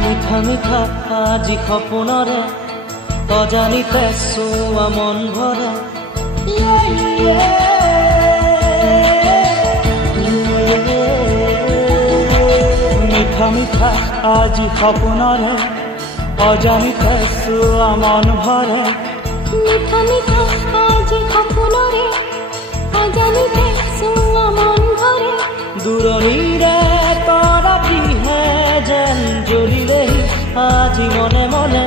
মিঠা মিঠা আজি সপোনৰে অজানিতে চোৱা মন ভৰে মিঠা মিঠা আজি সপোনৰে অজানিতে চোৱা মন ভৰে মিঠা মিঠা আজি সপোনৰে অজানিতে চোৱা মন ভৰে দূৰণিৰে তৰা পিহে যেন জ্বলিলেহি আজি মনে মনে